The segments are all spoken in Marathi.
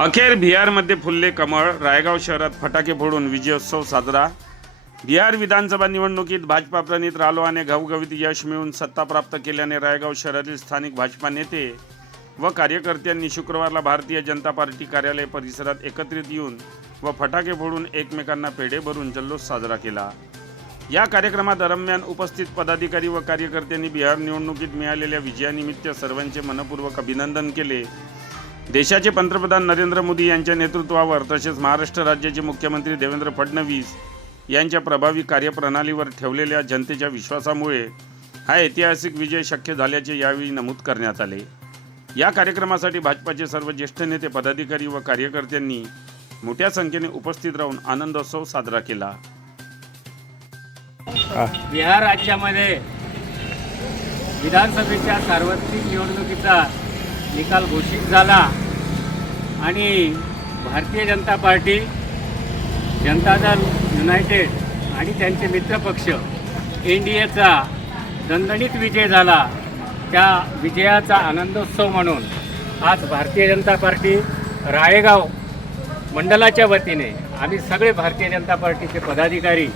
अखेर बिहारमध्ये फुलले कमळ रायगाव शहरात फटाके फोडून विजयोत्सव साजरा. बिहार विधानसभा निवडणुकीत भाजपा प्रणित रालोआने घवघवीत यश मिळवून सत्ता प्राप्त केल्याने रायगाव शहरातील स्थानिक भाजपा नेते व कार्यकर्त्यांनी शुक्रवारला भारतीय जनता पार्टी कार्यालय परिसरात एकत्रित येऊन व फटाके फोडून एकमेकांना पेढे भरून जल्लोष साजरा केला. या कार्यक्रमादरम्यान उपस्थित पदाधिकारी व कार्यकर्त्यांनी बिहार निवडणुकीत मिळालेल्या विजयानिमित्त सर्वांचे मनपूर्वक अभिनंदन केले. देशाचे पंतप्रधान नरेंद्र मोदी यांच्या नेतृत्वावर तसेच महाराष्ट्र राज्याचे मुख्यमंत्री देवेंद्र फडणवीस यांच्या प्रभावी कार्यप्रणालीवर ठेवलेल्या जनतेच्या विश्वासामुळे हा ऐतिहासिक विजय शक्य झाल्याचे यावेळी नमूद करण्यात आले. या कार्यक्रमासाठी भाजपाचे सर्व ज्येष्ठ नेते पदाधिकारी व कार्यकर्त्यांनी मोठ्या संख्येने उपस्थित राहून आनंदोत्सव साजरा केला. बिहार राज्यामध्ये विधानसभेच्या सार्वत्रिक निवडणुकीचा निकाल घोषित झाला. आणि भारतीय जनता पार्टी जनता दल युनायटेड आणि त्यांचे मित्रपक्ष एन डी एचा दणदणीत विजय झाला. त्या विजयाचा आनंदोत्सव म्हणून आज भारतीय जनता पार्टी राळेगाव मंडलाच्या वतीने आम्ही सगळे भारतीय जनता पार्टीचे पदाधिकारी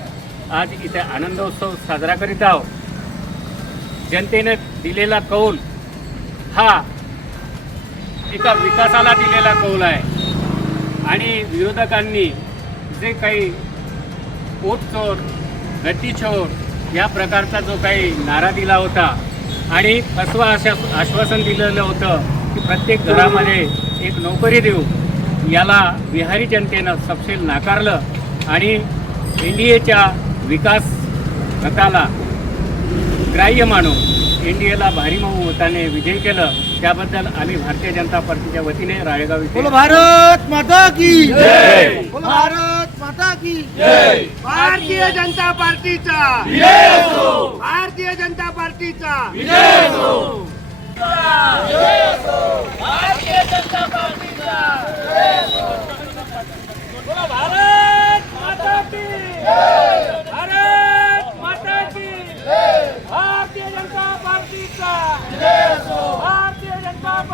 आज इथे आनंदोत्सव साजरा करीत आहोत. जनतेने दिलेला कौल हा एका विकासाला दिलेला कौल आहे. आणि विरोधकांनी जे काही पोटचोर गतीचोर या प्रकारचा जो काही नारा दिला होता आणि असवा आश्वास आश्वासन दिलेलं होतं की प्रत्येक घरामध्ये एक नोकरी देऊ याला बिहारी जनतेनं सपशेल नाकारलं आणि एन डी एच्या विकास गटाला ग्राह्य मानून एन डी एला भारी मताने विजयी केलं त्याबद्दल आम्ही भारतीय जनता पार्टीच्या वतीने राळेगाव इथे बोलो भारत माता की जय. बोलो भारत माता की भारतीय जनता पार्टीचा भारतीय जनता पार्टीचा भारत माता की भारत माता की भारतीय जनता पार्टीचा भारतीय जनता पार्टीचा